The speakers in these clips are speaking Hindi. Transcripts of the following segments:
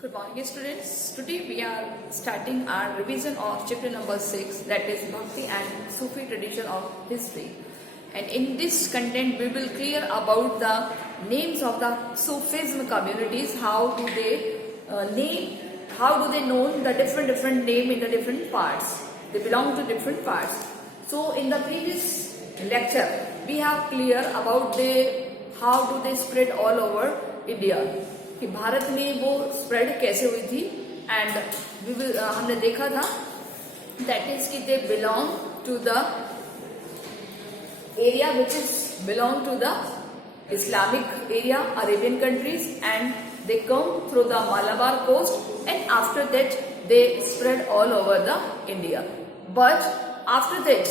Good morning, students. Today we are starting our revision of chapter number 6, that is Bhakti and Sufi tradition of history. And in this content, we will clear about the names of the Sufism communities. How do they know the different name in the different parts? They belong to different parts. So in the previous lecture, we have clear about how do they spread all over India. कि भारत में वो स्प्रेड कैसे हुई थी एंड हमने देखा था दैट इज कि they belong to the area which is belong to the Islamic area Arabian countries and they come through the Malabar coast and after that they spread all over the India. But after that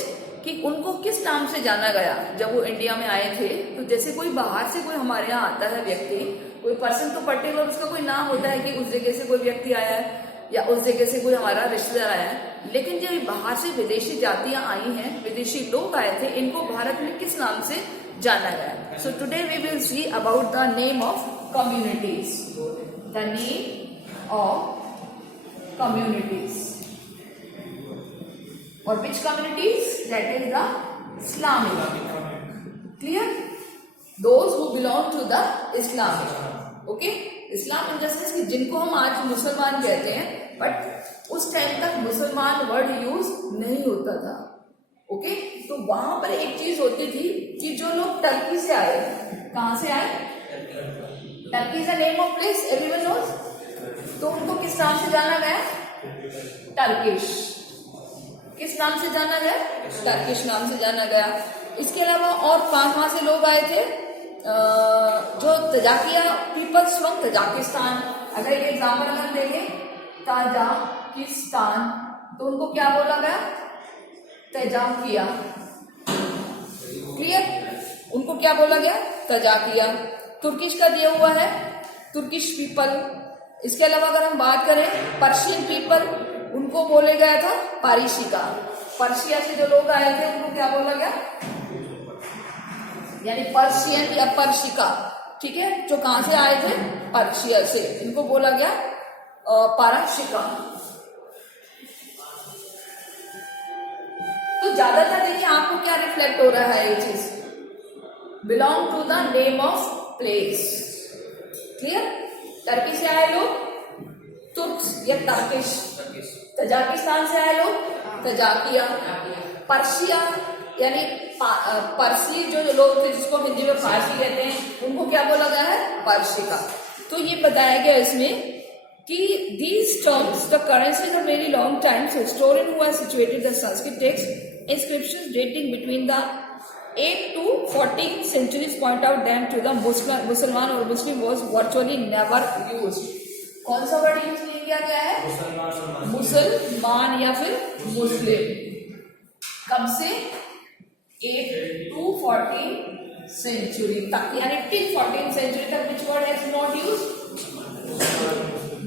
कि उनको किस नाम से जाना गया जब वो इंडिया में आए थे, तो जैसे कोई बाहर से कोई हमारे यहाँ आता है व्यक्ति, कोई पर्सन तो पर्टिकुलर उसका कोई नाम होता है कि उस जगह से कोई व्यक्ति आया है या उस जगह से कोई हमारा रिश्तेदार आया है. लेकिन जब बाहर से विदेशी जातियां आई हैं, विदेशी लोग आए थे, इनको भारत में किस नाम से जाना गया. So today we will see about the name of communities. The name of communities और which communities? That is the Islamic. Clear? Those who belong to the Islamic. Okay? Islam in the sense कि जिनको हम आज मुसलमान कहते हैं, बट उस टाइम तक मुसलमान वर्ड यूज नहीं होता था. ओके? तो वहां पर एक चीज होती थी कि जो लोग टर्की से आए, कहां से आए? Turkey is the name of place, everyone knows. तो उनको किस नाम से जाना गया? टर्किश. किस नाम से जाना गया? टर्किश नाम से जाना गया. इसके अलावा और वहां से लोग आए थे जो तजाकिया पीपल्स फ्रॉम तजाकिस्तान. अगर ये एग्जाम्पल अगर देंगे तजाकिस्तान, तो उनको क्या बोला गया? तजाकिया. क्लियर? उनको क्या बोला गया? तजाकिया. तुर्किश का दिया हुआ है तुर्किश पीपल. इसके अलावा अगर हम बात करें पर्शियन पीपल, उनको बोले गया था पारिशिका. पर्शिया से जो लोग आए थे उनको क्या बोला गया? यानी पर्शियन या पर्शिका. ठीक है? जो कहां से आए थे? पर्शिया से. इनको बोला गया पारशिका. तो ज्यादातर देखिए आपको क्या रिफ्लेक्ट हो रहा है ये चीज? Belong to the name of place. Clear? Turkey से आए लोग तुर्क या टर्किश. तजाकिस्तान से आए लोग तजाकिया. पर्शिया यानी पर्सी जो लोग थे जिसको हिंदी में फारसी कहते हैं, उनको क्या बोला गया है? पर्शिका. तो ये बताया गया इसमें कि these terms, the currency is a very long time. So historian who has situated the Sanskrit text inscriptions dating between the 8th to 14th centuries point out them to the Musliman or Muslim was virtually never used. कौन सा वर्ड यूज नहीं किया गया है? मुसलमान या फिर मुस्लिम. कब से? 8 to 14 सेंचुरी तक, यानी टिल 14 सेंचुरी तक which word has not use?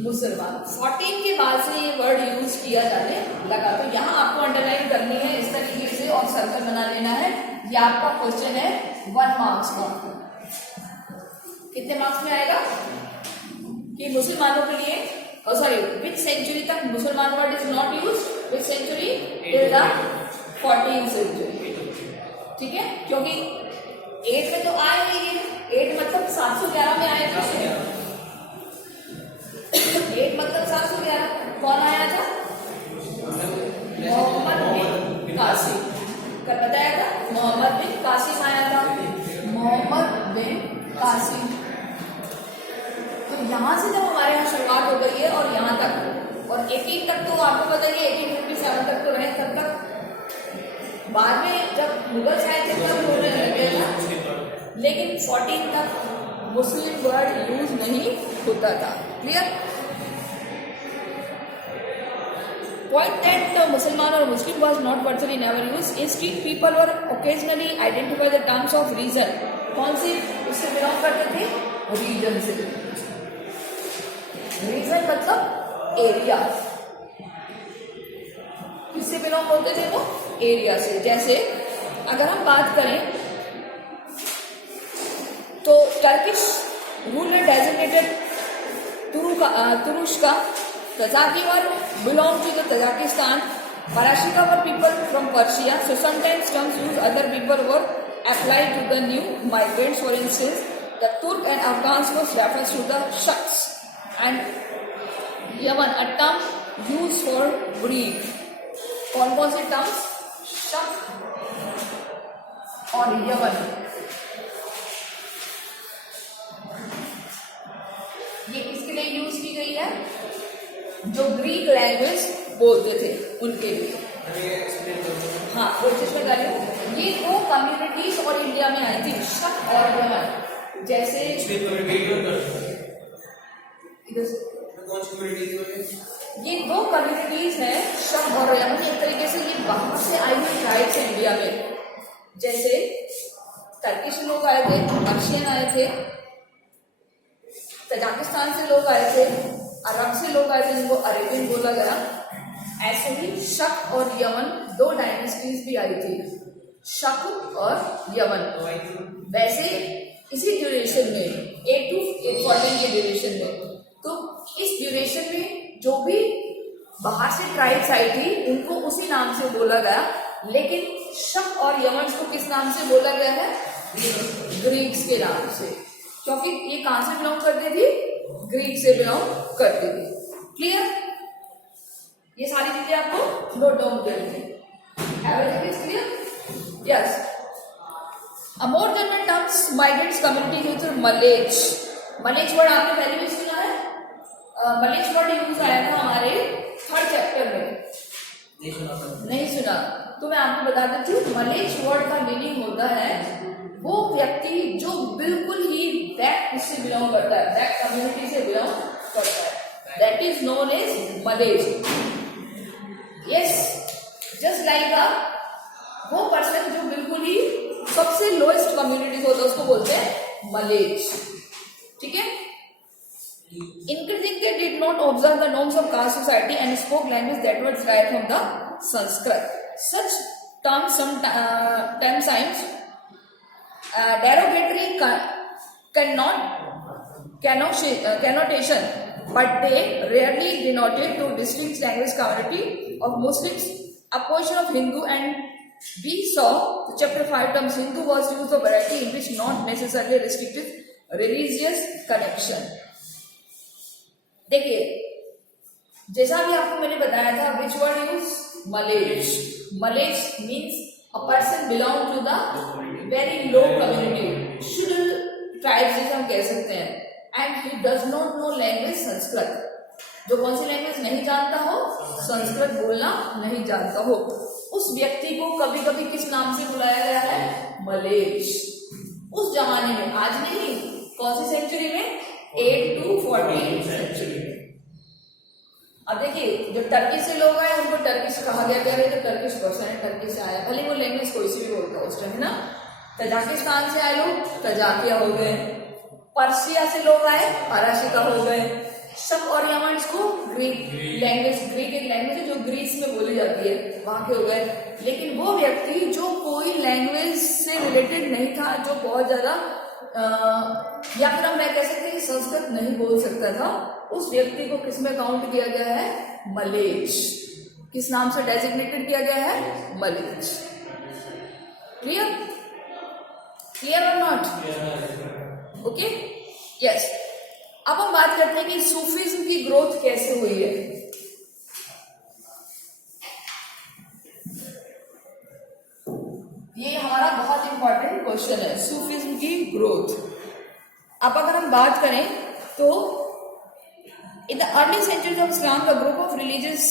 मुसलमान. 14 के बाद से ये वर्ड यूज किया जाने लगा. तो यहाँ आपको अंडरलाइन करनी है इस तरीके से और सर्कल बना लेना है. ये आपका क्वेश्चन है 1 मार्क्स का. कितने मार्क्स में आएगा? कि मुसलमानों के लिए सॉरी विच सेंचुरी तक मुसलमान word is not use? Which century? Till the 14th century. ठीक है? क्योंकि 8 में तो आए नहीं. 8 मतलब 711 में आए थे. 8 मतलब 711. कौन आया था? मोहम्मद बिन कासिम. कल बताया था मोहम्मद बिन कासिम आया था. मोहम्मद बिन कासिम. तो यहां से जब हमारे यहाँ शुरुआत हो गई है और यहाँ तक, और 18 तक तो आपको पता ही है 1857 तक तो रहे. तब तक बाद में जब मुगल आए थे तब होने लग गया था, लेकिन 14 तक मुस्लिम वर्ड यूज नहीं होता था. Clear? Point that the Musliman or Muslim was not virtually never used. Instead, people were occasionally identify the terms of region. कौन सी उससे बिलोंग करते थे? रीजन से. रीजन मतलब एरिया. किससे बिलोंग होते थे वो? एरिया से. जैसे अगर हम बात करें तो टर्किश रूलर डेजिग्नेटेड तुर्क Turushka, Tazaki were belong to the Tajikistan. Parashika were people from Persia. So sometimes terms used other people were applied to the new migrants. For instance, the Turk and Afghans was reference to the Shaks, and Yaman, a term used for Greek. कौन कौन से टर्म्स? शक और यमन. ये किसके लिए यूज की गई है? जो ग्रीक लैंग्वेज बोलते थे उनके लिए. हाँ, वो चीज में ये दो कम्युनिटीज और इंडिया में आई थी, शक और यमन. जैसे ये दो कम्युनिटीज हैं, शक और यमन. एक तरीके से ये बाहर से आई हुई ट्राइब्स है इंडिया में. जैसे टर्किश लोग आए थे, पर्शियन आए थे, तजाकिस्तान से लोग आए थे, अरब से लोग आए थे जिनको अरेबियन बोला गया. ऐसे ही शक और यमन दो डायनेस्टीज भी आई थी, शक और यमन. वैसे इसी ड्यूरेशन में 8 to 814 के ड्यूरेशन में, तो इस ड्यूरेशन में जो भी बाहर से ट्राइब्स आई थी उनको उसी नाम से बोला गया. लेकिन शक और यमन को किस नाम से बोला गया है? ग्रीक्स के नाम से, क्योंकि ये कहां से बिलोंग करती थी? ग्रीक से बिलोंग करती थी. क्लियर? ये सारी चीजें आपको नोट डाउन करनी है. Everything is clear? Yes. A more general terms migrants community is मलेच. मलेच वर्ड आपने पहले भी सुना है. मलेच वर्ड यूज आया था हमारे 3rd चैप्टर में. नहीं सुना तो मैं आपको बता देती हूँ. मलेच वर्ड का मीनिंग होता है वो व्यक्ति जो बिल्कुल ही बैक उससे बिलोंग करता है, बैक कम्युनिटी से बिलोंग करता है. दैट इज नोन एज मलेच. यस, जस्ट लाइक वो पर्सन जो बिल्कुल ही सबसे लोएस्ट कम्युनिटी होता है उसको बोलते हैं मलेच. ठीक है. Increasingly they did not observe the norms of caste society and spoke language that was derived from the Sanskrit. Such terms sometimes derogatory connotation, but they rarely denoted to distinct language community of Muslims, a portion of Hindu, and we saw the chapter 5 terms Hindu was used of variety in which not necessarily restricted religious connection. देखिए, जैसा भी आपको मैंने बताया था, विच वर्ड यूज? मलेच. मलेच means a person belong to the very low community, schedule tribes जिसे हम कह सकते हैं. And he does not know language Sanskrit. जो कौन सी लैंग्वेज नहीं जानता हो? संस्कृत बोलना नहीं जानता हो. उस व्यक्ति को कभी कभी किस नाम से बुलाया गया है? मलेच. उस जमाने में, आज नहीं, कौन सी सेंचुरी में? 8 to 14 सेंचुरी में. अब देखिए, जो टर्की से लोग आए उनको टर्किश कहा गया. क्या तो टर्किश पर्सन है, टर्की से आया, भले वो लैंग्वेज कोई सी भी बोलता है उस टाइम, है ना. तजाकिस्तान से आए लोग, तजाकिया हो गए. पर्सिया से लोग आए, पाराशिका हो गए. शक और यमन को ग्रीक लैंग्वेज, ग्रीक एक लैंग्वेज है जो ग्रीस में बोली जाती है, वहां के हो गए. लेकिन वो व्यक्ति जो कोई लैंग्वेज से रिलेटेड नहीं था, जो बहुत ज्यादा या फिर हम कह सकते हैं कि संस्कृत नहीं बोल सकता था, उस व्यक्ति को किस में काउंट किया गया है? मलेच. किस नाम से डेजिग्नेटेड किया गया है? मलेच. क्लियर? क्लियर और नॉट? ओके. यस. अब हम बात करते हैं कि सूफीज्म की ग्रोथ कैसे हुई है. ये हमारा बहुत इंपॉर्टेंट क्वेश्चन है, सूफीज्म की ग्रोथ. अब अगर हम बात करें तो in the early centuries of Islam the group of religious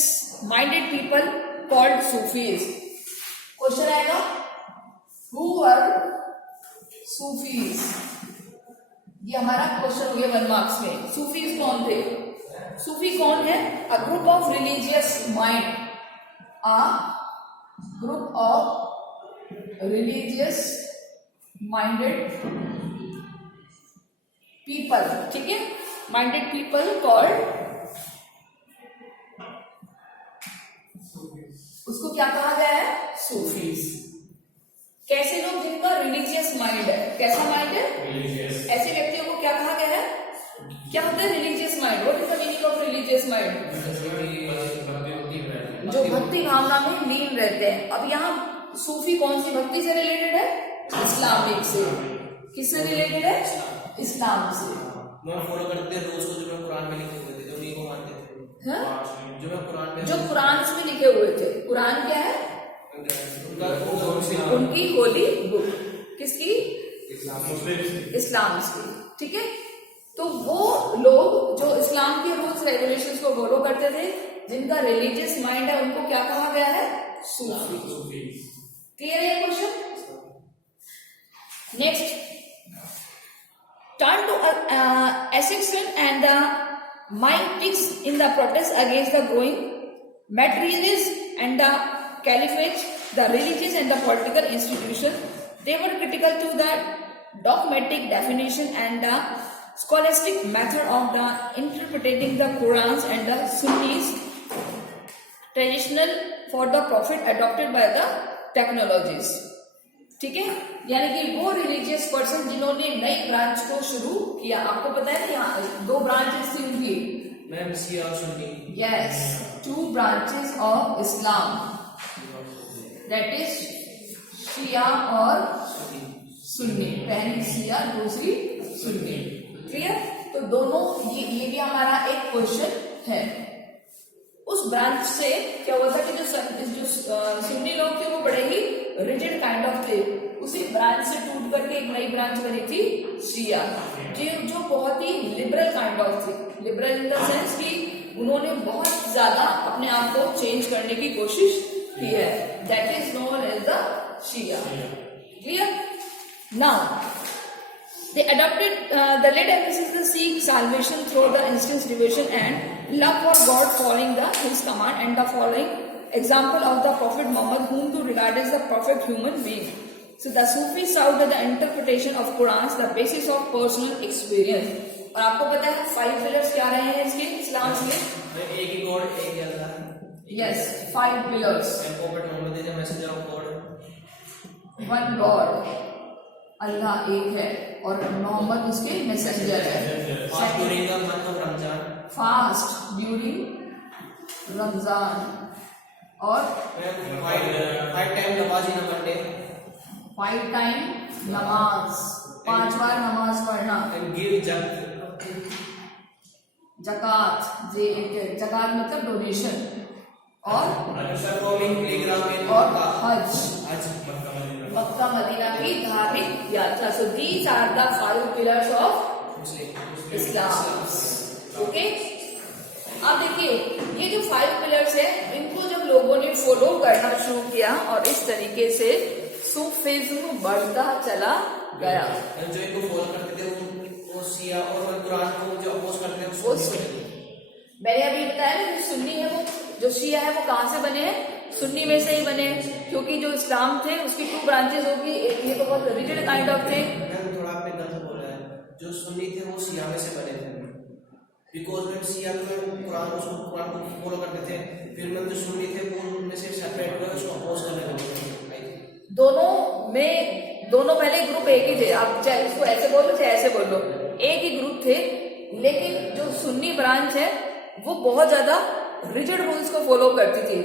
minded people called Sufis. Question आएगा, हु वर सूफीज? ये हमारा क्वेश्चन हो गया 1 मार्क्स में. सूफीज कौन थे? सूफी कौन है? A group of religious mind, a group of religious minded people. ठीक है, माइंडेड पीपल कॉल्ड, उसको क्या कहा गया है? सूफीज. कैसे लोग जिनका रिलीजियस माइंड है? कैसा माइंड है? ऐसे व्यक्तियों को क्या कहा गया है? क्या होता है religious mind? What is the meaning of religious mind? जो भक्ति भावना में लीन रहते हैं। अब यहाँ सूफी कौन सी भक्ति से रिलेटेड है? इस्लामिक से। किससे रिलेटेड है? इस्लाम से। मैं फॉलो करते हैं रोज को, जो मैं कुरान में लिखे हुए थे, जो उन्हीं को मानते थे। हाँ? जो मैं कुरान में, जो कुरान में लिखे हुए थे। कुरान क्या है? उनकी होली बुक। किसकी? इस्लाम की। ठीक है, तो वो लोग जो इस्लाम के रूल्स रेगुलेशंस को फॉलो करते थे, जिनका रिलीजियस माइंड है, उनको क्या कहा गया है? सूफी। क्लियर है question? Next, turn to ascetism and the mystics in the protest against the growing materialism and the caliphate, the religious and the political institutions. They were critical to the dogmatic definition and the scholastic method of the interpreting the Qurans and the Sunnis traditional for the prophet adopted by the technologies. ठीक है, यानी कि वो रिलीजियस पर्सन जिन्होंने नई ब्रांच को शुरू किया। आपको पता है ना, यहाँ दो ब्रांचेस थी उनकी, मैम शिया और सुन्नी। Yes, two branches of Islam, that is शिया और सुन्नी। पहली शिया, दूसरी सुन्नी। क्लियर? तो दोनों ये भी हमारा एक क्वेश्चन है। उस ब्रांच से क्या हुआ था कि जो सुन्नी लोग थे वो बड़े ही रिजिड काइंड ऑफ थे। उसी ब्रांच से टूट करके एक नई ब्रांच बनी थी शिया, जो बहुत ही लिबरल काइंड ऑफ थी। लिबरल इन द सेंस कि उन्होंने बहुत ज्यादा अपने आप को चेंज करने की कोशिश की है। That is known as the Shia. Clear? Now they adopted the led emphasis to seek salvation through the instant devotion and love for God, following his command and the following example of the Prophet Muhammad, whom to regard as the perfect human being. So the Sufis saw the interpretation of Quran the basis of personal experience. और आपको पता है 5 pillars क्या रहे हैं इसके इस्लाम के? एक ही गॉड, एक ही अल्लाह। Yes, 5 pillars. Prophet Muhammad is the messenger of God. One God, अल्लाह एक है और मोहम्मद उसके मैसेंजर है। Fast during the month of Ramzan. Fast during Ramzan और 5 टाइम नमाज इन अ डे। 5 टाइम नमाज, 5 बार नमाज पढ़ना। And give जकात, जकात मतलब डोनेशन। और performing pilgrimage in और Makkah. हज, मक्का मदीना की धार्मिक यात्रा। So these are the 5 pillars of Islam. Okay, अब देखिए ये जो 5 पिलर्स है, इनको जब लोगों ने फॉलो करना शुरू किया और इस तरीके से सूफिज्म बढ़ता चला गया। जो इनको फॉलो करते थे वो शिया, और कुरान को जो अपोज करते हैं वो सुन्नी। मैंने अभी बताया ना, जो सुन्नी है वो, जो शिया है वो कहाँ से बने हैं? सुन्नी में से ही बने, क्योंकि जो इस्लाम थे उसकी 2 ब्रांचेस होगी। ये तो बहुत रिजिड काइंड ऑफ थे। थोड़ा आपने गलत बोला है, जो सुन्नी थे वो शिया में से बने थे, बिकॉज में शिया में कुरान को फॉलो करते थे, फिर में जो सुन्नी थे वो उनमें से सेपरेट हुए, उसको अपोज करने लगे। दोनों पहले ग्रुप एक ही थे। आप चाहे उसको ऐसे बोलो चाहे ऐसे बोलो, एक ही ग्रुप थे। लेकिन जो सुन्नी ब्रांच है वो बहुत ज्यादा रिजिड रूल्स को फॉलो करती थी।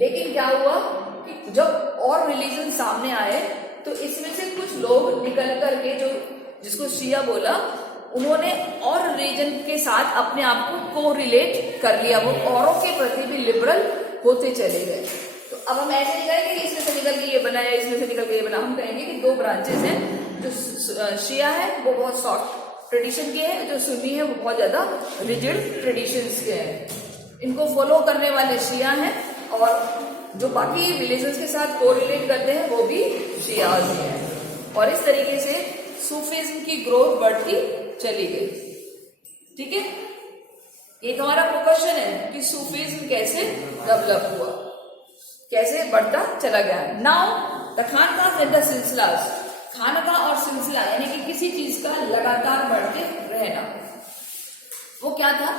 लेकिन क्या हुआ कि जब और रिलीजन सामने आए तो इसमें से कुछ लोग निकल करके, जो जिसको शिया बोला, उन्होंने और रिलीजन के साथ अपने आप को कोरिलेट कर लिया। वो औरों के प्रति भी लिबरल होते चले गए। तो अब हम ऐसे नहीं कहेंगे कि इसमें से निकल के ये बना है, इसमें से निकल के ये बना। हम कहेंगे कि 2 ब्रांचेस हैं। जो शिया है वो बहुत सॉफ्ट ट्रेडिशन के हैं, जो सुन्नी है वो बहुत ज्यादा रिजिड ट्रेडिशंस के हैं। इनको फॉलो करने वाले शिया हैं और जो बाकी रिलीजन्स के साथ कोरिलेट करते हैं वो भी शियाज हैं। और इस तरीके से सूफिज्म की ग्रोथ बढ़ती चली गई। ठीक है, एक हमारा क्वेश्चन है कि सूफिज्म कैसे डेवलप हुआ, कैसे बढ़ता चला गया। नाउ द खानकाह एंड द सिलसिलास। खानकाह और सिलसिला यानी कि किसी चीज का लगातार बढ़ते रहना। वो क्या था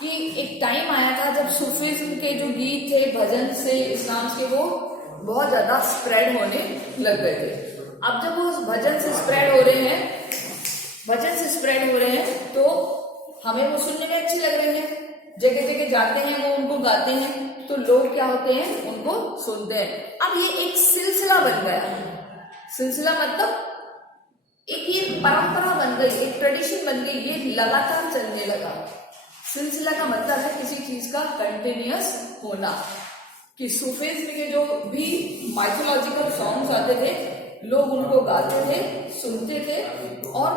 कि एक टाइम आया था जब सूफिज्म के जो गीत थे, भजन से इस्लाम के, वो बहुत ज्यादा स्प्रेड होने लग गए थे। अब जब वो भजन से स्प्रेड हो रहे हैं तो हमें वो सुनने में अच्छी लग रही है, जगह जगह जाते हैं वो उनको गाते हैं, तो लोग क्या होते हैं, उनको सुनते हैं। अब ये एक सिलसिला बन गया। सिलसिला मतलब एक ये परंपरा बन गई, एक ट्रेडिशन बन गई, ये लगातार चलने लगा। सिलसिला का मतलब है किसी चीज का कंटिन्यूअस होना। कि सूफीज़्म के जो भी माइथोलॉजिकल सॉन्ग्स आते थे, लोग उनको गाते थे, सुनते थे, और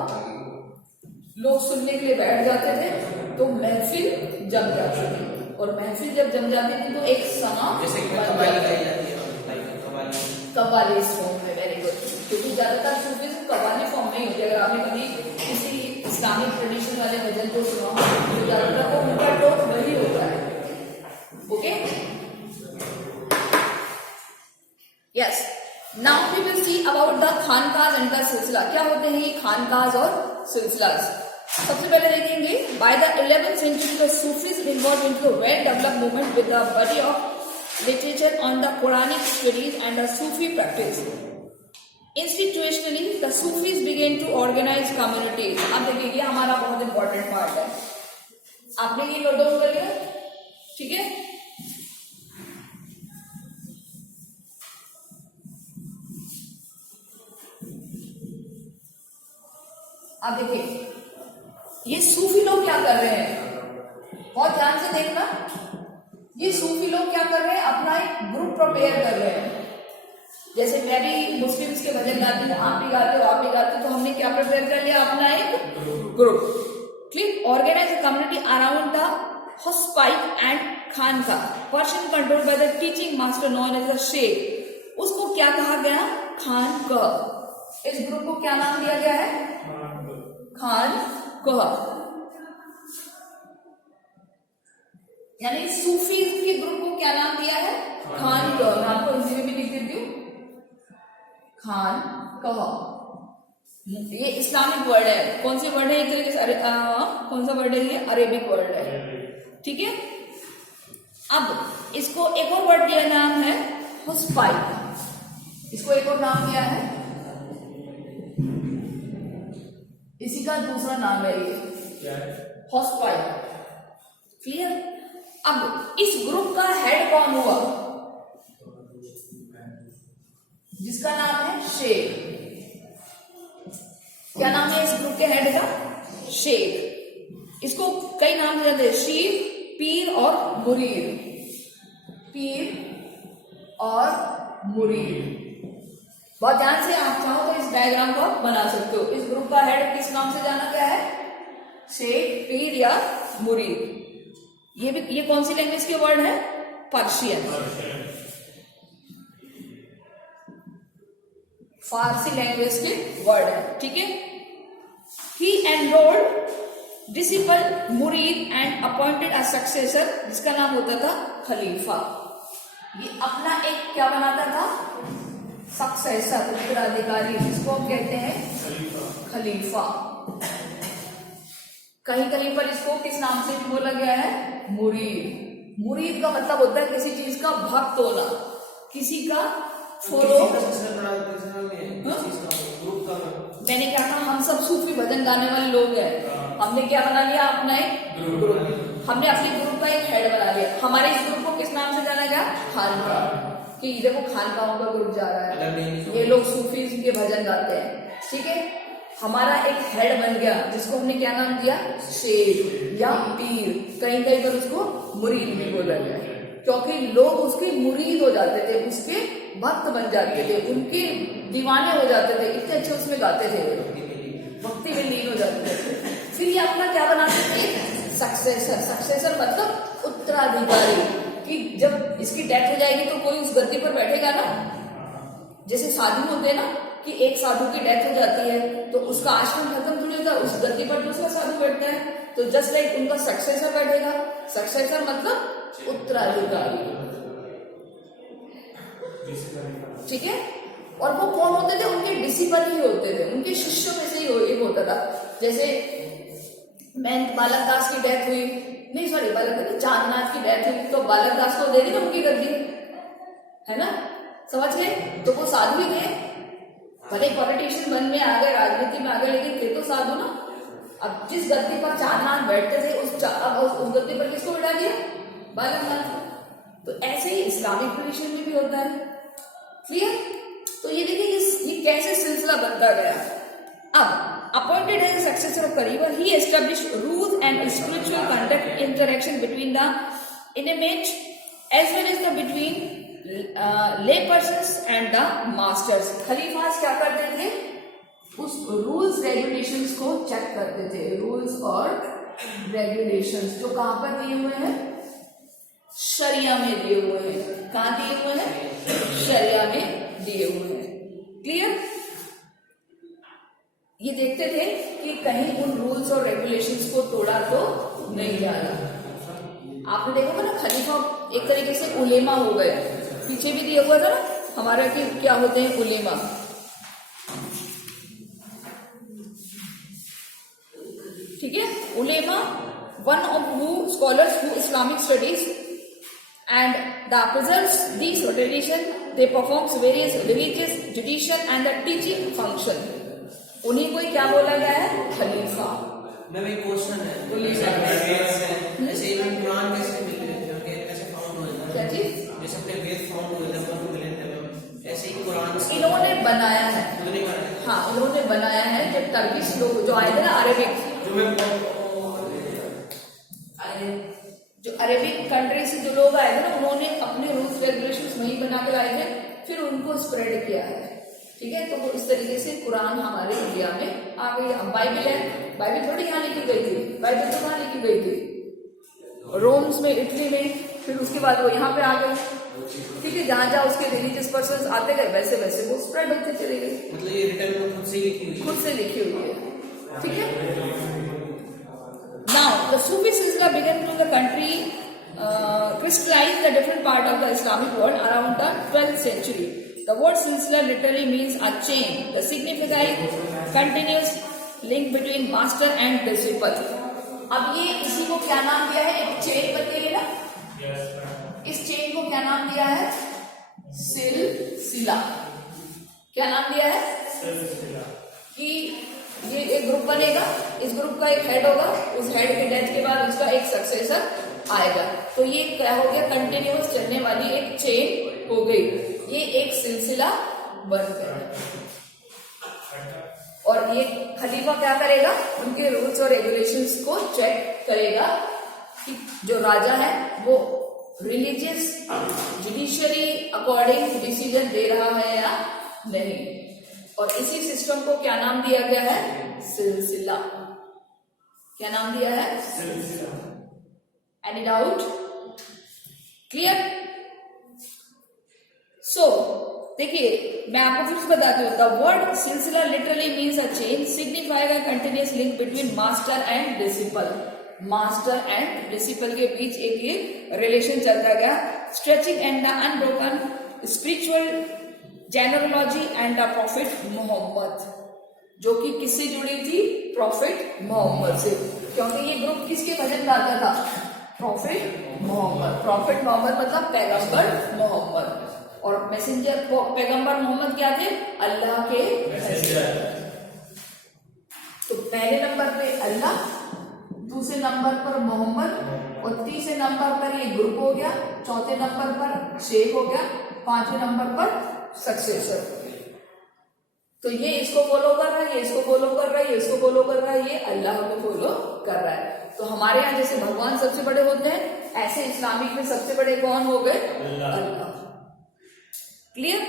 लोग सुनने के लिए बैठ जाते थे, तो महफिल जम जाती थी। और महफिल जब जम जाती थी तो एक समा जैसे कि कव्वाली फॉर्म में, वेरी गुड, क्योंकि ज्यादातर सूफीज़्म कव्वाली फॉर्म में ही होती है। अगर आपने कभी किसी इस्लामिक ट्रेडिशन वाले भजन को सुना तो ज्यादातर वो उनका टोन वही होता है। Okay, yes, now we will see about the खानकाज एंड द सिलसिला। क्या होते हैं ये खानकाज और सिलसिलाज? सबसे पहले देखेंगे, by the 11th century the Sufis involved into a well developed movement with a body of literature on the Quranic studies and the Sufi practice. Institutionally the Sufis began to organize communities. अब देखिए ये हमारा बहुत इंपॉर्टेंट पार्ट है, आपने ये नोट डाउन कर लिया, ठीक है? अब देखिए ये सूफी लोग क्या कर रहे हैं, बहुत ध्यान से देखना। ये सूफी लोग क्या कर रहे हैं, अपना एक ग्रुप प्रिपेयर कर रहे हैं। जैसे मैं भी मुस्लिम्स के भजन गाती हूँ, आप भी गाते हो, आप भी गाते हो, तो हमने क्या प्रिपेयर कर लिया, अपना एक ग्रुप। Clique, organize community around the hospice and खानका, person control by the teaching master known as the शेख। उसको क्या कहा गया, खानका। इस ग्रुप को क्या नाम दिया गया है, खानका। यानी सूफी के ग्रुप को क्या नाम दिया है, खानका। मैं आपको हिंदी में भी लिख देती हूँ, खानका। ये इस्लामिक वर्ड है। कौन सी वर्ड है, एक तरीके से कौन सा वर्ड है ये, अरेबिक वर्ड है, ठीक है। अब इसको एक और वर्ड दिया नाम है हुस्पाइक। इसको एक और नाम दिया है, इसी का दूसरा नाम है ये हॉस्पाइक। क्लियर? अब इस ग्रुप का हेड कौन हुआ, जिसका नाम है शेख। क्या नाम है इस ग्रुप के हेड का, शेख। इसको कई नाम से जानते हैं, शीर, पीर और मुरीद। पीर और मुरीद। बहुत ध्यान से, आप चाहो तो इस डायग्राम को आप बना सकते हो। इस ग्रुप का हेड किस नाम से जाना गया है, शेख, पीर या मुरीद। ये कौन सी लैंग्वेज के वर्ड है, पर्शियन, फारसी लैंग्वेज के वर्ड है, ठीक है। ही एनरोल्ड डिसिपल मुरीद एंड अपॉइंटेड अ सक्सेसर, जिसका नाम होता था खलीफा। ये अपना एक क्या बनाता था, सक्सेसर, उत्तराधिकारी, जिसको हम कहते हैं खलीफा। कहीं पर इसको किस नाम से भी बोला गया है, मुरीद। मुरीद का मतलब होता है किसी चीज का भक्त होना, किसी का फॉलो। मैंने क्या कहा, हम सब सूफी भजन गाने वाले लोग हैं। हमने क्या बना लिया, अपना एक ग्रुप। हमने अपने ग्रुप का एक हेड बना लिया। हमारे इस ग्रुप को किस नाम से जाना गया, खानका। कि देखो खानकाओं का ग्रुप जा रहा है, ये लोग सूफी के भजन गाते हैं, ठीक है। हमारा एक हेड बन गया, जिसको हमने क्या नाम दिया, शेख या पीर। कहीं पर उसको मुरीद भी बोला गया, क्योंकि लोग उसके मुरीद हो जाते थे, उसके भक्त बन जाते थे, उनके दीवाने हो जाते थे, इतने अच्छे उसमें गाते थे, भक्ति में लीन हो जाते थे। फिर ये अपना क्या बनाते थे, सक्सेसर। सक्सेसर मतलब उत्तराधिकारी, कि जब इसकी डेथ हो जाएगी तो कोई उस गद्दी पर बैठेगा ना। जैसे साधु होते हैं ना, कि एक साधु की डेथ हो जाती है तो उसका आश्रम खत्म थोड़ी होता है, उस गद्दी पर दूसरा साधु बैठता है, तो जस्ट लाइक उनका सक्सेसर बैठेगा। सक्सेसर मतलब उत्तराधिकारी, ठीक है। और वो कौन होते थे, उनके डिसिपल ही होते थे, उनके शिष्यों में से ही एक होता था। जैसे बालक दास की डेथ हुई, नहीं सॉरी चांदनाथ की डेथ हुई, तो बालक दास को दे दी ना उनकी गद्दी, है ना, समझ गए। तो वो साधु ही थे, भले पॉलिटिशियन बन में आ गए, राजनीति में आ गए, लेकिन थे तो साधु ना। अब जिस गद्दी पर चांदनाथ बैठते थे अब उस गद्दी पर किसको बैठा दिया? बालकनाथ को। तो ऐसे ही इस्लामिक रिलीजन में भी होता है। क्लियर? तो ये देखिए ये कैसे सिलसिला बनता गया। अब अपॉइंटेड एज सक्सेसर ऑफ करीबा, he established rules and spiritual conduct interaction between the inmates as well as the between lay persons and the masters. खलीफास क्या करते थे? उस रूल्स रेगुलेशंस को चेक करते थे। रूल्स और रेगुलेशंस जो कहां पर दिए हुए हैं? शरिया में दिए हुए हैं। कहां दिए हुए हैं? शरिया में दिए हुए हैं। क्लियर? ये देखते थे कि कहीं उन रूल्स और रेगुलेशंस को तोड़ा तो नहीं जा रहा। आपने देखा था ना, खलीफा एक तरीके से उलेमा हो गए। पीछे भी दिया हुआ था ना हमारा कि क्या होते हैं उलेमा। ठीक है, उलेमा one of who scholars who Islamic studies and the preserves these tradition, they performs various religious, judicial and the teaching function. उन्हीं को ही क्या बोला गया है? खलीफा। मैं एक क्वेश्चन है, जैसे इवन कुरान कैसे मिले थे, कैसे फाउंड हुए थे? क्या चीज? जैसे अपने वेद फाउंड हुए थे, अपन को मिले थे, ऐसे ही कुरान इन्होंने बनाया है। हाँ, इन्होंने बनाया है। जब टर्किश लोग जो आए थे ना, अरेबिक जो अरेबिक कंट्री से जो लोग आए थे ना, उन्होंने अपने रूल्स रेगुलेशंस वहीं बना के लाए थे, फिर उनको स्प्रेड किया है। ठीक है, तो वो इस तरीके से कुरान हमारे इंडिया में आ गई। अब बाइबल है, बाइबल थोड़ी यहाँ लिखी गई थी, बाइबल तो कहाँ लिखी गई थी? रोम्स में, इटली में, फिर उसके बाद वो यहाँ पे आ गए। ठीक है, जहाँ जहाँ उसके रिलीजियस पर्सन आते गए वैसे वैसे वो स्प्रेड होते चले गए। मतलब ये रिटर्न खुद से लिखी हुई, खुद से लिखी हुई है। ठीक है। Now, the Sufi silsila began to the country crystallize the different part of the Islamic world around the 12th century. The word silsila literally means a chain. The signifies continuous link between master and disciple. अब ये इसी को क्या नाम दिया है? एक चेन बताइए ना। इस चेन को क्या नाम दिया है? सिलसिला। क्या नाम दिया है? सिलसिला। कि ये एक ग्रुप बनेगा, इस ग्रुप का एक हेड होगा, उस हेड के डेथ के बाद उसका एक सक्सेसर आएगा। तो ये क्या हो गया? कंटिन्यूअस चलने वाली एक चेन हो गई। ये एक सिलसिला बन गया। और ये खलीफा क्या करेगा? उनके रूल्स और रेगुलेशंस को चेक करेगा कि जो राजा है वो रिलीजियस जुडिशरी अकॉर्डिंग डिसीजन दे रहा है या नहीं। और इसी सिस्टम को क्या नाम दिया गया है? सिलसिला। क्या नाम दिया है? सिलसिला। Any doubt? क्लियर? सो देखिए, मैं आपको फिर से बताती हूँ। द वर्ड सिलसिला literally means a chain, signifying a continuous link between master and disciple. Master and disciple के बीच एक ये रिलेशन चलता गया, stretching and the unbroken spiritual genealogy and the prophet Muhammad, जो कि किससे जुड़ी थी? प्रॉफिट मोहम्मद से। क्योंकि ये ग्रुप किसके भजन गाता था? प्रॉफिट मोहम्मद। प्रॉफिट मोहम्मद मतलब पैगंबर मोहम्मद। और मैसेंजर पैगंबर मोहम्मद क्या थे? अल्लाह के मैसेंजर। तो पहले नंबर पे अल्लाह, दूसरे नंबर पर मोहम्मद, और तीसरे नंबर पर ये ग्रुप हो गया, चौथे नंबर पर शेख हो गया, पांचवें नंबर पर सक्सेसर। तो ये इसको फॉलो कर रहा है, ये इसको फॉलो कर रहा है, ये इसको फॉलो कर रहा है, ये अल्लाह को फॉलो कर रहा है। तो हमारे यहाँ जैसे भगवान सबसे बड़े होते हैं, ऐसे इस्लामिक में सबसे बड़े कौन हो गए? अल्लाह। क्लियर?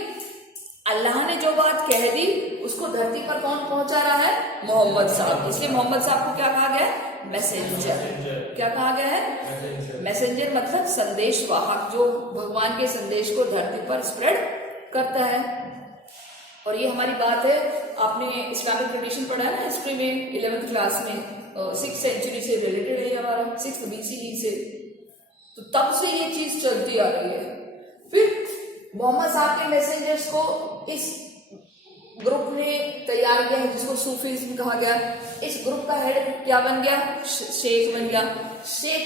अल्लाह ने जो बात कह दी उसको धरती पर कौन पहुंचा रहा है? मोहम्मद साहब। इसलिए मोहम्मद साहब को क्या कहा गया है? मैसेंजर। क्या कहा गया है? मैसेंजर मतलब संदेश वाहक, जो भगवान के संदेश को धरती पर स्प्रेड करता है। और ये हमारी बात है, आपने इस्लामिक ट्रेडिशन पढ़ा है ना हिस्ट्री में 11th क्लास में, 6th सेंचुरी से रिलेटेड है हमारा, 6th BCE से। तो तब से ये चीज चलती आ रही है। फिर मोहम्मद साहब के मैसेंजर्स को इस ग्रुप ने तैयार किया है, जिसको सूफीज्म कहा गया। इस ग्रुप का हेड क्या बन गया? शेख बन गया। शेख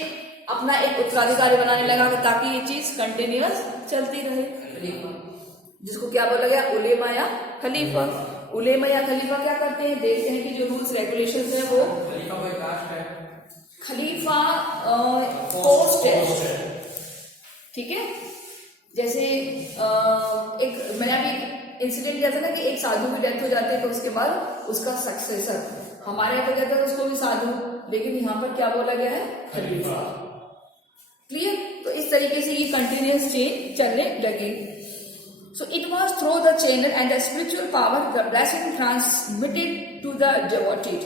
अपना एक उत्तराधिकारी बनाने लगा ताकि ये चीज कंटिन्यूअस चलती रहे, जिसको क्या बोला गया? उलेमा या खलीफा। उलेमा या खलीफा क्या करते हैं, देखते हैं कि जो रूल्स रेगुलेशंस है वो खलीफा कोई कास्ट है, खलीफा पोस्ट है, ठीक है। जैसे एक मैंने अभी इंसिडेंट किया था ना कि एक साधु की डेथ हो जाती है तो उसके बाद उसका सक्सेसर, हमारे यहाँ तो कहते हैं उसको भी साधु, लेकिन यहाँ पर क्या बोला गया है, खलीफा। क्लियर। तो इस तरीके से ये कंटिन्यूअस चेन चलने लगी। So it was through the channel and the spiritual power the blessing transmitted to the devotee.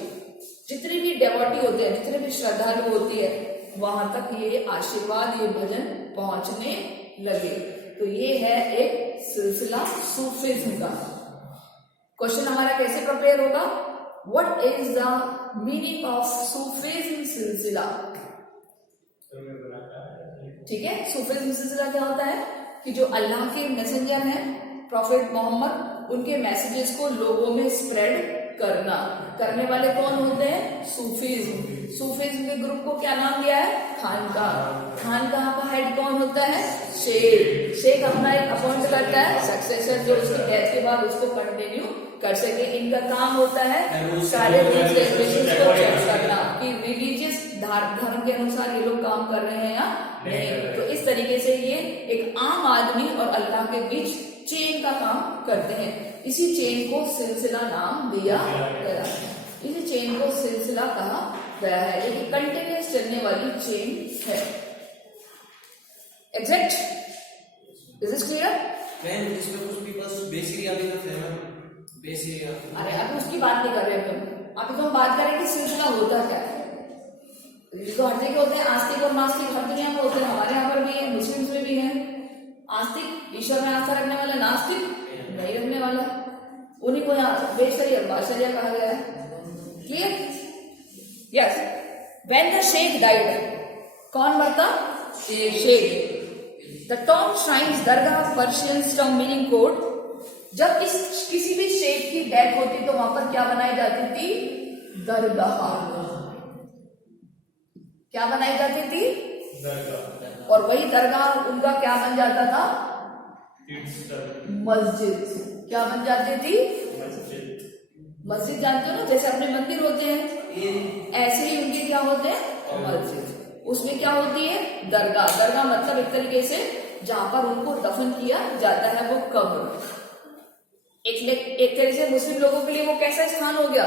जितने भी devotee होते हैं, जितने भी श्रद्धालु होती है, वहां तक ये आशीर्वाद, ये भजन पहुंचने लगे। तो ये है एक सिलसिला सूफिज्म का। क्वेश्चन हमारा कैसे प्रिपेयर होगा, what is the meaning of Sufism सिलसिला, ठीक है। सूफिज्म सिलसिला क्या होता है कि जो अल्लाह के मैसेंजर हैं प्रॉफिट मोहम्मद, उनके मैसेजेस को लोगों में स्प्रेड करना, करने वाले कौन होते हैं, सूफीज्म। सूफीज्म के ग्रुप को क्या नाम दिया है, खानकाह। खानकाह का हेड कौन होता है, शेख। शेख अपना एक अपॉइंट करता है सक्सेसर, जो उसकी डेथ के बाद उसको कंटिन्यू कर सके। इनका काम होता है सारे रूल्स रेगुलेशंस को चेक करना कि रिलीजियस धर्म के अनुसार ये लोग काम कर रहे हैं या नहीं। तो इस तरीके से ये एक आम आदमी और अल्लाह के बीच चेन का काम करते हैं। इसी चेन को सिलसिला नाम दिया गया, इसी चेन को सिलसिला कहा गया है। ये कंटिन्यूअस चलने वाली चेन है। Exact, is it clear? Ma'am इसमें कुछ पीपल्स बेस एरिया भी करते हैं, बेस एरिया। अरे अब उसकी बात नहीं कर रहे हम, अभी तो हम बात करें कि सिलसिला होता क्या है। तो हर जगह होते हैं आस्तिक और नास्तिक, हर दुनिया में होते हैं, हमारे यहाँ पर भी है, मुस्लिम्स में भी है। आस्तिक ईश्वर में आस्था रखने वाला, नास्तिक नहीं रखने वाला, उन्हीं को यहाँ बेशरिया बाशरिया कहा गया है। Clear? Yes. When the sheikh died, कौन मरता, शेख। The term shrines dargah Persian term meaning code, जब इस किसी भी शेख की डेथ होती तो वहां पर क्या बनाई जाती थी, दरगाह। क्या बनाई जाती थी, दरगाह। और वही दरगाह उनका क्या बन जाता था, मस्जिद। क्या बन जाती थी, मस्जिद। जानते हो ना, जैसे अपने मंदिर होते हैं ऐसे ही उनके क्या होते हैं, मस्जिद। उसमें क्या होती है, दरगाह। दरगाह मतलब एक तरीके से जहां पर उनको दफन किया जाता है, वो कब्र। एक तरह से मुस्लिम लोगों के लिए वो कैसा स्थान हो गया,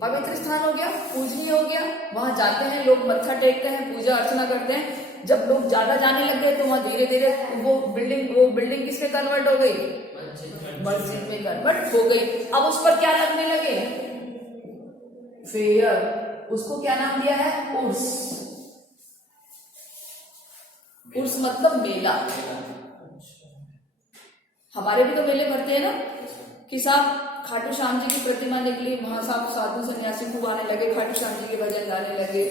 पवित्र स्थान हो गया, पूजनीय हो गया। वहां जाते हैं लोग, मत्था टेकते हैं, पूजा अर्चना करते हैं। जब लोग ज्यादा जाने लग गए तो वहां धीरे धीरे वो बिल्डिंग किसमें कन्वर्ट हो गई, मस्जिद में कन्वर्ट हो गई। अब उस पर क्या लगने लगे, फेयर। उसको क्या नाम दिया है, उर्स। उर्स मतलब मेला। हमारे भी तो मेले भरते हैं ना, कि साहब खाटू श्याम जी की प्रतिमा निकली, वहां साहब साधु सन्यासी खूब आने लगे, खाटू श्याम जी के भजन गाने लगे।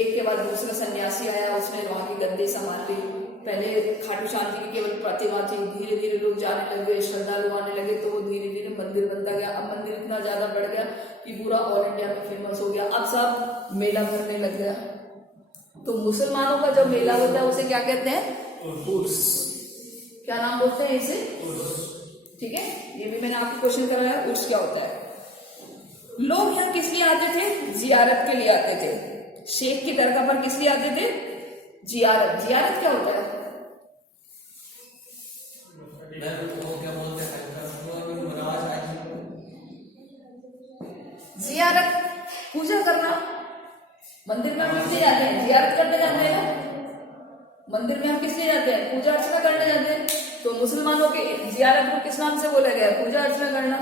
एक के बाद दूसरा सन्यासी आया, उसने वहां की गद्दी संभाल ली। पहले खाटू श्याम जी की केवल प्रतिमा थी, धीरे धीरे लोग जाने लगे, श्रद्धालु आने लगे, तो वो धीरे धीरे मंदिर बनता गया। अब मंदिर इतना ज्यादा बढ़ गया कि पूरा ऑल इंडिया में फेमस हो गया। अब सब मेला भरने लग गया। तो मुसलमानों का जो मेला होता है उसे क्या कहते हैं, उर्स। क्या नाम बोलते हैं इसे, ठीक है। ये भी मैंने आपको क्वेश्चन कराया, उर्स क्या होता है। लोग यहाँ किस लिए आते थे, जियारत के लिए आते थे। शेख की दरगाह पर किस लिए आते थे, जियारत। जियारत क्या होता है, जियारत पूजा करना। मंदिर में हम किस लिए जाते हैं, जियारत करने जाते हैं ना। मंदिर में हम किस लिए जाते हैं, पूजा अर्चना करने जाते हैं। तो मुसलमानों के जियारत को किस नाम से बोला गया, पूजा अर्चना करना।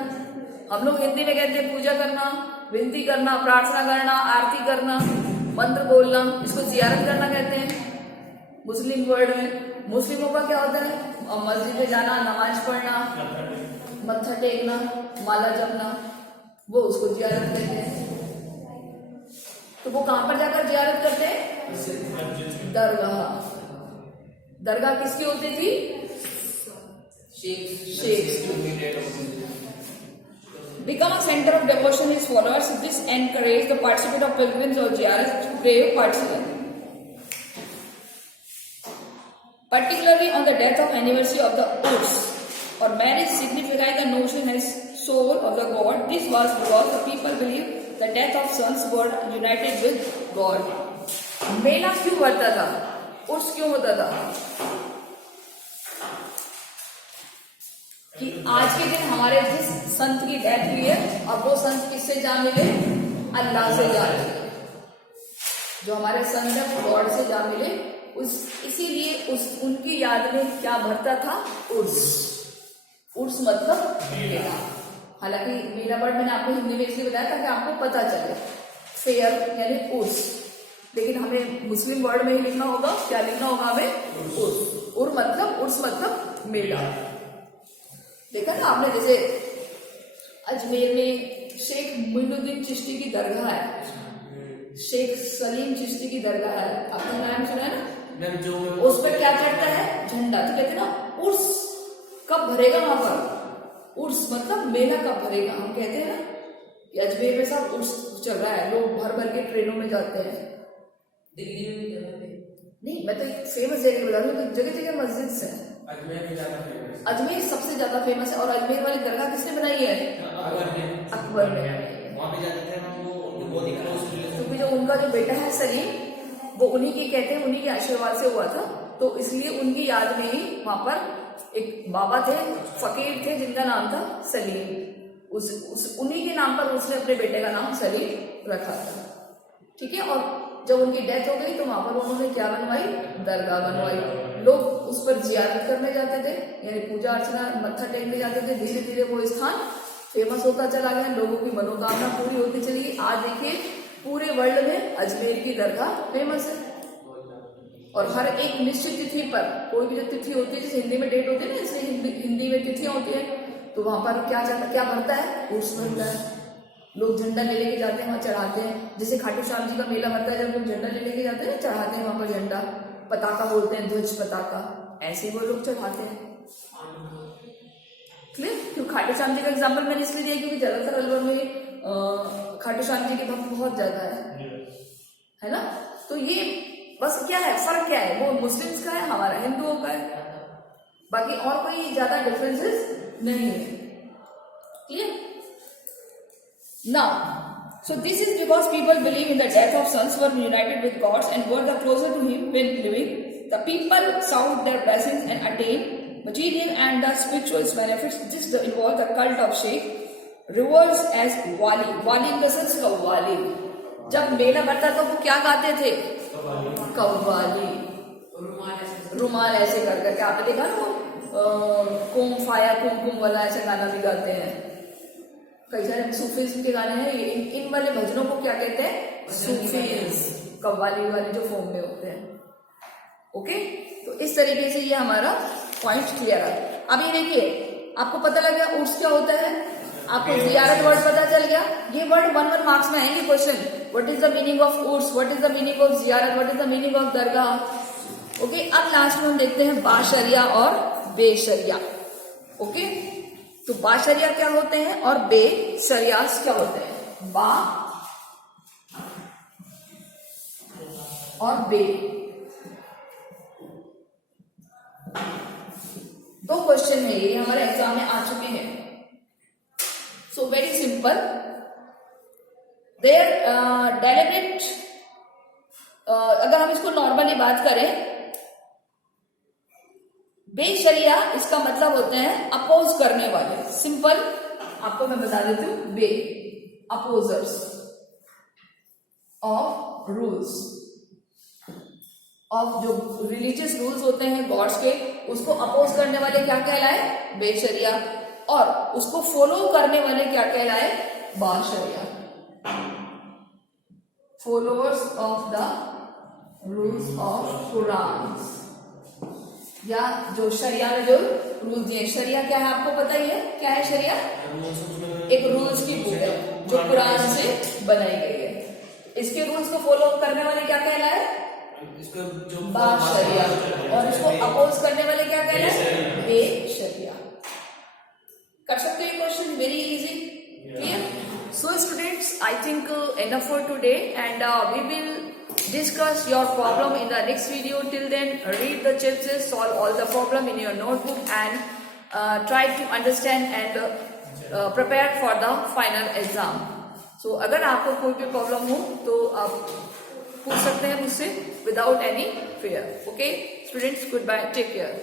हम लोग हिंदी में कहते हैं पूजा करना, विनती करना, प्रार्थना करना, आरती करना, मंत्र बोलना, इसको जियारत करना कहते हैं मुस्लिम वर्ड में। मुस्लिमों का क्या होता है, मस्जिद में जाना, नमाज पढ़ना, मत्था टेकना, माला जपना, वो उसको जियारत कहते हैं। तो वो कहां पर जाकर जियारत करते हैं, दरगाह। दरगाह किसकी होती थी, Sheikh. Become a center of devotion his followers. This encouraged the participant of pilgrims or ziyarat to pray participate. Particularly on the death of anniversary of the Urs और marriage signifies the notion as soul of the God. This was because the people believed the death of sons were united with God. मेला क्यों बढ़ता था, उर्स क्यों होता था? कि आज के दिन हमारे जिस संत की डेथ हुई है, अब वो संत किससे जा मिले? अल्लाह से जा मिले। जो हमारे संत है वो गॉड से जा मिले। इसीलिए उनकी याद में क्या भरता था? उर्स। उर्स मतलब मेला। हालांकि मेला वर्ड मैंने आपको हिंदी में इसलिए बताया ताकि आपको पता चले, फेयर यानी उर्स, लेकिन हमें मुस्लिम वर्ड में ही लिखना होगा। क्या लिखना होगा हमें? उर्स। उर्स मतलब मेला। देखा ना आपने, जैसे अजमेर में शेख मोइनुद्दीन चिश्ती की दरगाह है, शेख सलीम चिश्ती की दरगाह है, आपने नाम सुना है ना? उस पर क्या चढ़ता है? झंडा। तो कहते ना उर्स कब भरेगा वहां पर? उर्स मतलब मेला कब भरेगा? हम कहते हैं ना कि अजमेर में सब उर्स चल रहा है, लोग भर भर के ट्रेनों में जाते हैं। दिल्ली में भी जगह पे नहीं, मैं तो एक फेमस जगह बता रही हूँ, जगह जगह मस्जिद है। अजमेर सबसे ज्यादा फेमस है। और अजमेर वाली दरगाह किसने बनाई है? अकबर ने। क्योंकि जो उनका जो बेटा है सलीम, वो उन्हीं की कहते हैं, उन्हीं के आशीर्वाद से हुआ था, तो इसलिए उनकी याद में ही वहां पर एक बाबा थे, फकीर थे, जिनका नाम था सलीम। उन्हीं के नाम पर उसने अपने बेटे का नाम सलीम रखा था। ठीक है। और जब उनकी डेथ हो गई तो वहां पर उन्होंने क्या बनवाई? दरगाह बनवाई। लोग उस पर जियारत करने जाते थे, यानी पूजा अर्चना, मत्था टेकने जाते थे। धीरे धीरे वो स्थान फेमस होता चला गया, लोगों की मनोकामना पूरी होती चली गई। आज देखिए पूरे वर्ल्ड में अजमेर की दरगाह फेमस है। और हर एक निश्चित तिथि पर, कोई भी जो तिथि होती है, जैसे हिंदी में डेट होती है ना, इसलिए हिंदी में तिथियां होती है, तो वहां पर क्या भरता है? उर्स भरता है। लोग झंडा ले लेके जाते हैं, वहां चढ़ाते हैं। जैसे खाटू श्याम जी का मेला भरता है, जब लोग झंडा ले लेके जाते हैं, चढ़ाते हैं वहां पर झंडा, पताका बोलते हैं, ध्वज पताका, ऐसे वो लोग चढ़ाते हैं। क्लियर? क्यों खाटू श्याम जी का एग्जाम्पल मैंने इसलिए दिया क्योंकि ज्यादातर अलवर में खाटू श्याम जी के भक्त बहुत ज्यादा है ना? तो ये बस क्या है, फर्क क्या है? वो मुस्लिम्स का है, हमारा हिंदुओं का है, बाकी और कोई ज्यादा डिफरेंसेस नहीं है। Clear? Now, so this is because people believe in the death of sons were united with gods and were the closer to him when living. The people sought their blessings and attained material and the spiritual benefits. This involved the cult of Sheikh, revered as Wali. Wali in the sense qawwali. जब मेला भरता तो वो क्या गाते थे? कव्वाली। रुमाल ऐसे कर करके, आपने देखा ना वो कुम फाया कुमकुम वाला ऐसे गाना भी गाते हैं। कई सारे सूफीज के गाने हैं। इन वाले भजनों को क्या कहते हैं? सूफीज, कव्वाली वाले जो फॉर्म में होते हैं। ओके, तो इस तरीके से ये हमारा पॉइंट क्लियर है। अब ये देखिए, आपको पता लग गया उर्स क्या होता है, आपको जियारत वर्ड पता चल गया। ये वर्ड 1 मार्क्स में आएंगे question. What is the meaning of उर्स, what is the meaning of जियारत, what is the meaning of दरगाह। ओके, अब लास्ट में हम देखते हैं बाशरिया और बेशरिया। ओके, तो बाशरिया क्या होते हैं और बेशरियास क्या होते हैं? बा और बे, दो क्वेश्चन है ये हमारे एग्जाम में आ चुके हैं। So very simple, there deliberate, अगर हम इसको नॉर्मली बात करें, बेशरिया इसका मतलब होते हैं अपोज करने वाले। सिंपल आपको मैं बता देती हूँ, बे अपोजर्स ऑफ रूल्स, ऑफ जो रिलीजियस रूल्स होते हैं गॉड्स के, उसको अपोज करने वाले क्या कहलाए? बेशरिया। और उसको फॉलो करने वाले क्या कहलाए? बाशरिया। Followers of the rules of Quran, या जो शरिया में जो रूल्स दिए। शरिया क्या है आपको पता ही है, क्या है शरिया? एक रूल्स की बुक है जो कुरान से बनाई गई है। इसके रूल्स को फॉलो करने वाले क्या कहलाए? बाशरिया। और इसको अपोज करने वाले क्या कहलाए? बेशरिया। कर सकते हो ये question, very easy. Clear? So students, I think enough for today, and we will discuss your problem in the next video. Till then, read the chapters, solve all the problem in your notebook, and try to understand and prepare for the final exam. So अगर आपको कोई भी प्रॉब्लम हो तो आप पूछ सकते हैं मुझसे without any fear. Okay, students, goodbye, take care.